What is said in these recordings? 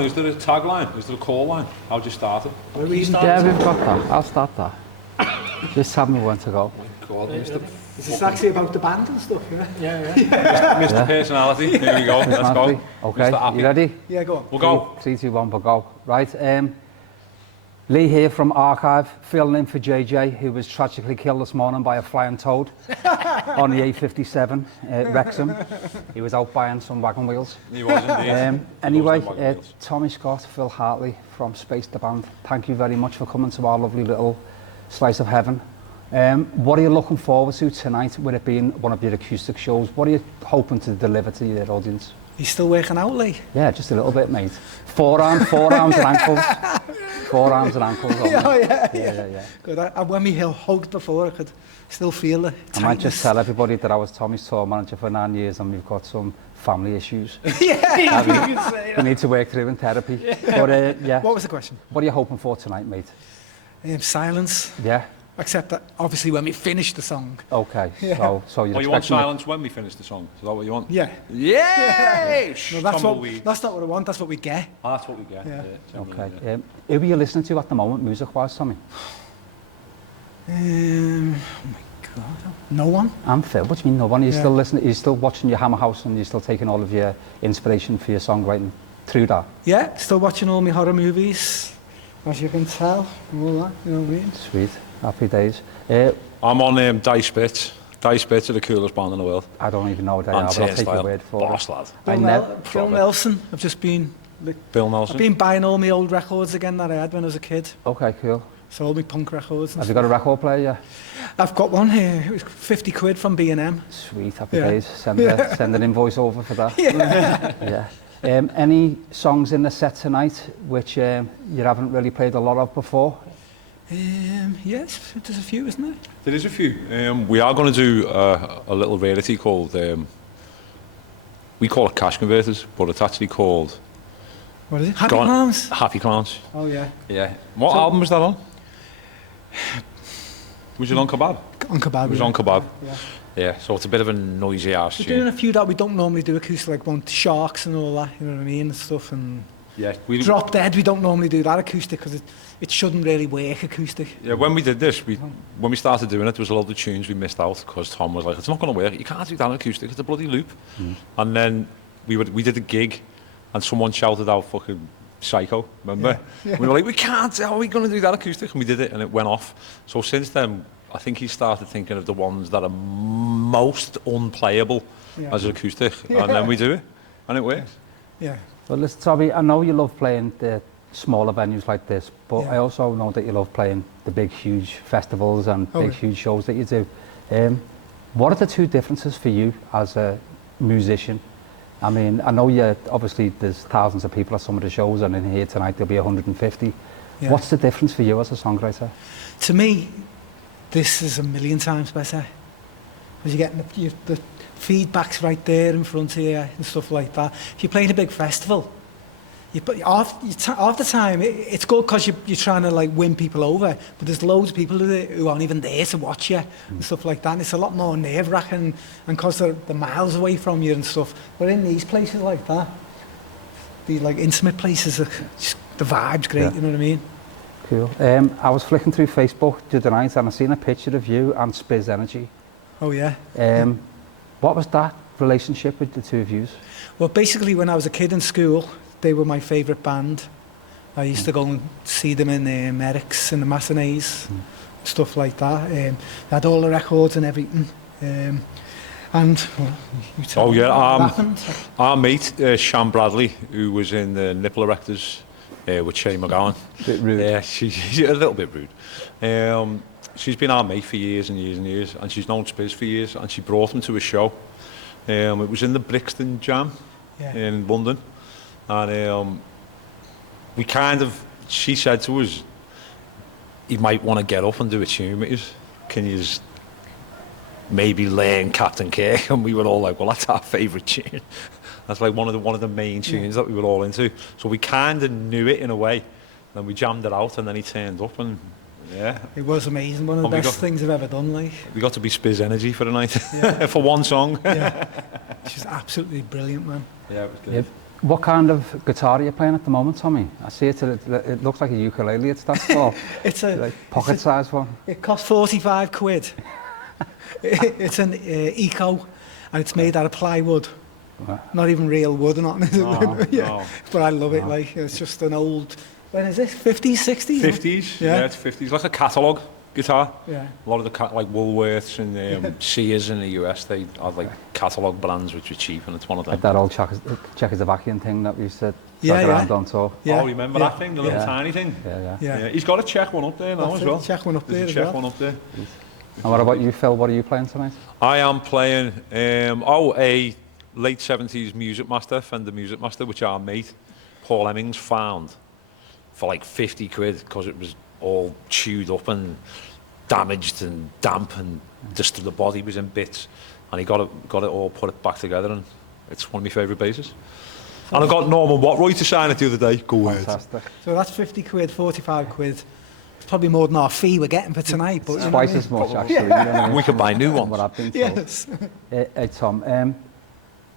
Is there a tagline? Is there a call line? How'd you start it? Yeah, we've got that. I'll start that. Just tell me when to go. God, Is this actually about the band and stuff, yeah? Yeah. Mr. Personality, here we go, let's go. Okay, Mr. you ready? Yeah, go on. We'll go. 3, 2, 1, we'll go. Right, Lee here from Archive, filling in for JJ, who was tragically killed this morning by a flying toad on the A57 Wrexham. He was out buying some wagon wheels. He was indeed. Anyway, Tommy Scott, Phil Hartley from Space the Band, thank you very much for coming to our lovely little slice of heaven. What are you looking forward to tonight with it being one of your acoustic shows? What are you hoping to deliver to your audience? He's still working out, Lee? Yeah, just a little bit, mate. Forearms and ankles. Forearms and ankles. Yeah. Good. When we hugged before, I could still feel it. I might just tell everybody that I was Tommy's tour manager for 9 years and we've got some family issues. Yeah, we need to work through in therapy. But yeah. What was the question? What are you hoping for tonight, mate? Silence. Yeah. Except that, obviously, when we finish the song. Okay, yeah. so you're you want silence when we finish the song? Is that what you want? Yeah. Yay! No, that's not what I want, that's what we get. Oh, that's what we get. Yeah. Okay. Who are you listening to at the moment, music-wise, Tommy? Oh my God, no one. I'm Phil. What do you mean no one? Are you still listening? Are you still watching your Hammer House and you're still taking all of your inspiration for your songwriting through that? Yeah, still watching all my horror movies, as you can tell, all that, you know what I mean? Sweet. Happy days. I'm on Dice Bits. Dice Bits are the coolest band in the world. I don't even know what they are, but I'll take your word for Boss it. lad. Bill Nelson. I've just been... Bill Nelson? I've been buying all my old records again that I had when I was a kid. Okay, cool. So all my punk records. Have you got a record player yet? I've got one here. It was 50 quid from B&M. Sweet, happy days. Send an invoice over for that. Yeah. Yeah. Any songs in the set tonight which you haven't really played a lot of before? Yes, there's a few, isn't there? There is a few. We are going to do a little rarity called, we call it Cash Converters, but it's actually called... What is it? Happy Clowns? Happy Clowns. Oh, yeah. Yeah. What album was that on? Was it on Kebab? On Kebab. It was on Kebab. Yeah, so it's a bit of a noisy ass tune. We're doing a few that we don't normally do acoustic, like one Sharks and all that, you know what I mean, and stuff, and... Yeah, Drop Dead, we don't normally do that acoustic because it shouldn't really work acoustic. Yeah, when we did this, when we started doing it, there was a lot of tunes we missed out because Tom was like, it's not going to work, you can't do that acoustic, it's a bloody loop. And then we did a gig and someone shouted out fucking Psycho, remember? Yeah. We were like, we can't, how are we going to do that acoustic? And we did it and it went off. So since then, I think he started thinking of the ones that are most unplayable as an acoustic, and then we do it, and it works. Yeah. Well, listen, Tommy, I know you love playing the smaller venues like this, but I also know that you love playing the big, huge festivals and big, huge shows that you do. What are the two differences for you as a musician? I mean, I know obviously there's thousands of people at some of the shows, and in here tonight there'll be 150. Yeah. What's the difference for you as a songwriter? To me, this is a million times better. Because you're getting the feedback's right there in front of you and stuff like that. If you're playing a big festival, half the time it's good because you're trying to like win people over, but there's loads of people who aren't even there to watch you and stuff like that. And it's a lot more nerve-wracking, and because they're miles away from you and stuff. But in these places like that, the like intimate places, just, the vibe's great. You know what I mean? Cool. I was flicking through Facebook the other night and I seen a picture of you and Spiz Energy. Oh yeah. What was that relationship with the two of you? Well, basically, when I was a kid in school, they were my favourite band. I used to go and see them in Merrick's and the matinees, stuff like that. They had all the records and everything. Our mate, Shan Bradley, who was in the Nipple Erectors with Shane McGowan. Bit rude. Yeah, she's a little bit rude. She's been our mate for years and years and years, and she's known Spiz for years, and she brought him to a show. It was in the Brixton Jam in London, and she said to us, he might want to get up and do a tune with us. Can you just maybe learn Captain Kirk? And we were all like, well, that's our favourite tune. That's like one of the main tunes that we were all into. So we kind of knew it in a way. Then we jammed it out, and then he turned up, and it was amazing. One of the best things I've ever done. Like, we got to be Spiz Energy for the night, for one song. She's absolutely brilliant, man. Yeah, it was good. What kind of guitar are you playing at the moment, Tommy? I see it looks like a ukulele. It's that small. It's a like pocket-sized one. It cost 45 quid. It's an eco, and it's made out of plywood. Not even real wood or nothing. No. But I love it. Like, it's just an old. When is this? 50s, 60s? 50s. Yeah, it's 50s. Like a catalogue guitar. Yeah. A lot of the like Woolworths and Sears in the US, they have like catalogue brands which are cheap, and it's one of them. Like that old Czechoslovakian thing that we used to Yeah, drag around on tour. Yeah. Oh, remember that thing, the little tiny thing? Yeah. He's got a Czech one up there now as well. Czech one up there There's a Czech one up there. And what about you, Phil? What are you playing tonight? I am playing a late 70s Music Master, Fender Music Master, which our mate Paul Hemmings found for like 50 quid because it was all chewed up and damaged and damp, and just the body was in bits, and he got it all, put it back together, and it's one of my favourite basses. And I got Norman Watroy to sign it the other day. Go ahead. Fantastic. So that's 50 quid, 45 quid. It's probably more than our fee we're getting for tonight. But twice as much, actually. You know what I mean? We can buy new ones. What I've been told. Yes. Hey, Tom,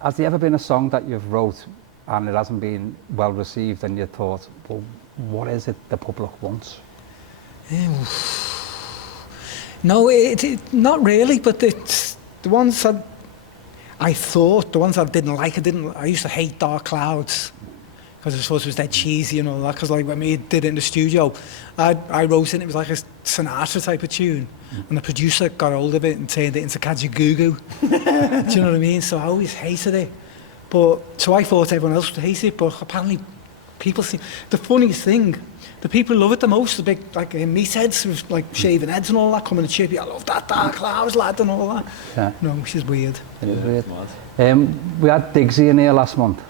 has there ever been a song that you've wrote and it hasn't been well received, and you thought, well, what is it the public wants? No, not really, but it's the ones that I thought, the ones I didn't like, I used to hate Dark Clouds because I thought it was dead cheesy and all that, because like when we did it in the studio, I wrote it and it was like a Sinatra type of tune, and the producer got hold of it and turned it into Kajagoogoo. Do you know what I mean? So I always hated it. So I thought everyone else would hate it, but apparently people see. The funniest thing, the people who love it the most, the big like meatheads with like shaving heads and all that, coming to chip you, I love that Dark Clouds lad and all that. Yeah. No, which is weird. It is weird. We had Diggsy in here last month,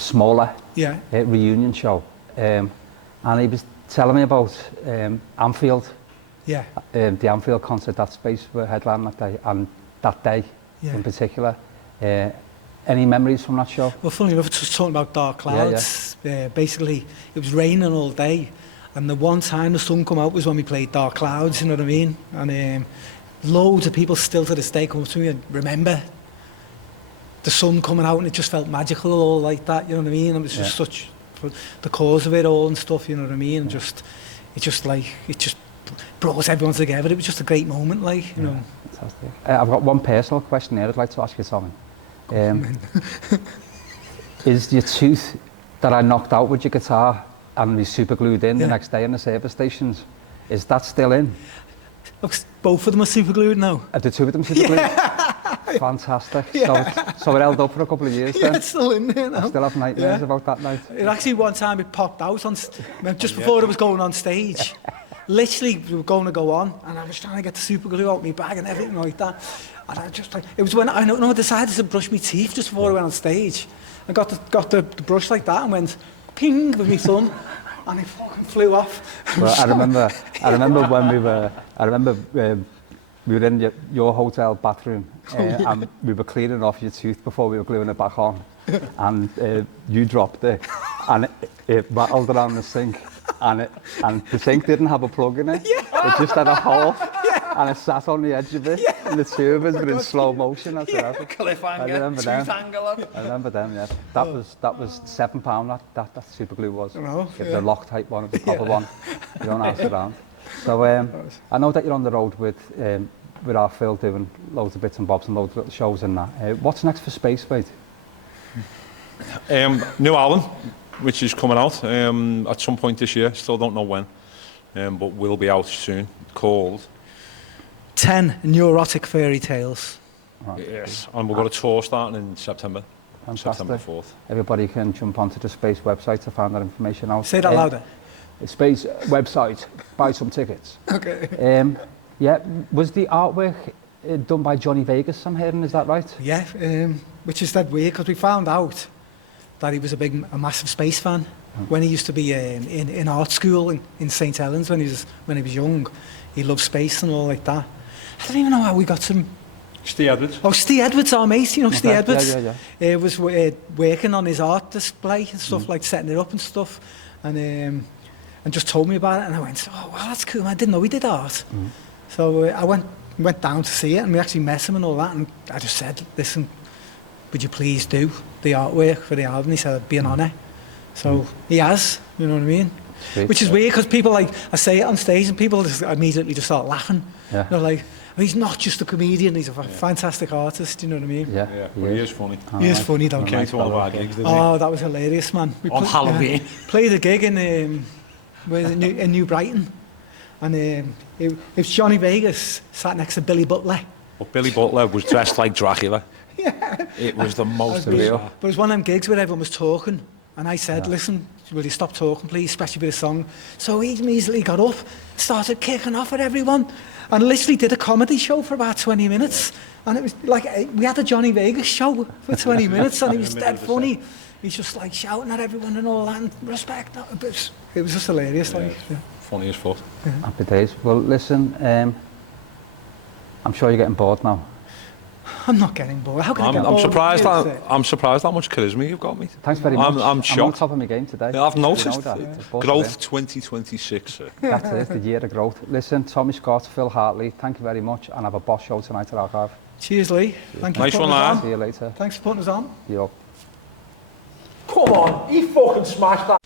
smaller reunion show, and he was telling me about Anfield, the Anfield concert that Space were headlining that day, and that day in particular. Any memories from that show? Well, funny enough, just talking about Dark Clouds, basically it was raining all day, and the one time the sun come out was when we played Dark Clouds, you know what I mean? And loads of people still to this day come up to me and remember the sun coming out, and it just felt magical all like that, you know what I mean? And it was just such, the cause of it all and stuff, you know what I mean? And it just brought everyone together. It was just a great moment, like, you know. Fantastic. I've got one personal question here I'd like to ask you, Tommy. Is your tooth that I knocked out with your guitar and we super glued in the next day in the service stations, is that still in? Looks, both of them are super glued now. Are the two of them super glued? Fantastic. So it held up for a couple of years then? It's still in there now. I still have nightmares about that night. It actually, one time it popped out on just before it was going on stage. Literally, we were going to go on, and I was trying to get the super glue out of my bag and everything like that. And I just like, it was when I decided to brush my teeth just before I went on stage. I got the brush like that and went ping with my thumb, and it fucking flew off. Well, I remember when we were in your hotel bathroom, and we were cleaning off your tooth before we were gluing it back on, and you dropped it, and it rattled around the sink, and the sink didn't have a plug in it. It just had a hole. And it sat on the edge of it, and the two of us were in slow motion. Cliffhanger, tooth angle up. I remember them, yeah. That was £7. That super glue was. The Loctite one, the proper one. You don't ask around. So I know that you're on the road with our Phil doing loads of bits and bobs and loads of little shows and that. What's next for Space, mate? New album, which is coming out at some point this year. Still don't know when, but will be out soon. Called 10 neurotic fairy tales. Right. Yes, and we've got a tour starting in September. Fantastic. September 4th. Everybody can jump onto the Space website to find that information out. Say that louder. The Space website, buy some tickets. Okay. Was the artwork done by Johnny Vegas, I'm hearing, is that right? Yeah, which is that weird, because we found out that he was a massive Space fan when he used to be in art school in St Helens when he was young. He loved space and all like that. I don't even know how we got some. Steve Edwards. Oh, Steve Edwards, our mate, you know, Steve Edwards. Yeah. Was working on his art display and stuff, like setting it up and stuff, and just told me about it, and I went, oh, wow, that's cool. I didn't know he did art. So I went down to see it, and we actually met him and all that, and I just said, listen, would you please do the artwork for the album? He said, it'd be an honour. So he has, you know what I mean? Sweet. Which is weird, because people, like, I say it on stage and people just immediately just start laughing. Yeah. They're like, oh, he's not just a comedian, he's a fantastic artist, you know what I mean? Yeah, Yeah, but he is funny. He is funny, don't Came he? to one of our gigs, didn't Oh, that was hilarious, man. We On Halloween. played a gig in in New Brighton, and it was Johnny Vegas sat next to Billy Butler. he? But Billy Butler was dressed like Dracula. Yeah. It was the most Real. bizarre. But it was one of them gigs where everyone was talking, and I said, listen, will you stop talking, please, especially with a song? So he immediately got up, started kicking off at everyone, and literally did a comedy show for about 20 minutes. And it was like, we had a Johnny Vegas show for 20 minutes, and it was dead funny. He's just like shouting at everyone and all that, and respect. It was just hilarious. Yeah, like, yeah. Funny as fuck. Happy days. Well, listen, I'm sure you're getting bored now. I'm not getting bored. How can I get I'm bored? surprised. With you? I'm surprised how much charisma you've got, mate. Thanks very much. I'm I'm on shocked. top of my game today. Yeah, I've You know noticed. that. It's both Growth of 2026, sir. them. That's it, the year of growth. Listen, Tommy Scott, Phil Hartley, thank you very much, and have a boss show tonight at Archive. Cheers, Lee. Thank you Nice for one, putting us lad. on. See you later. Thanks for putting us on. Yo. Come on, he fucking smashed that.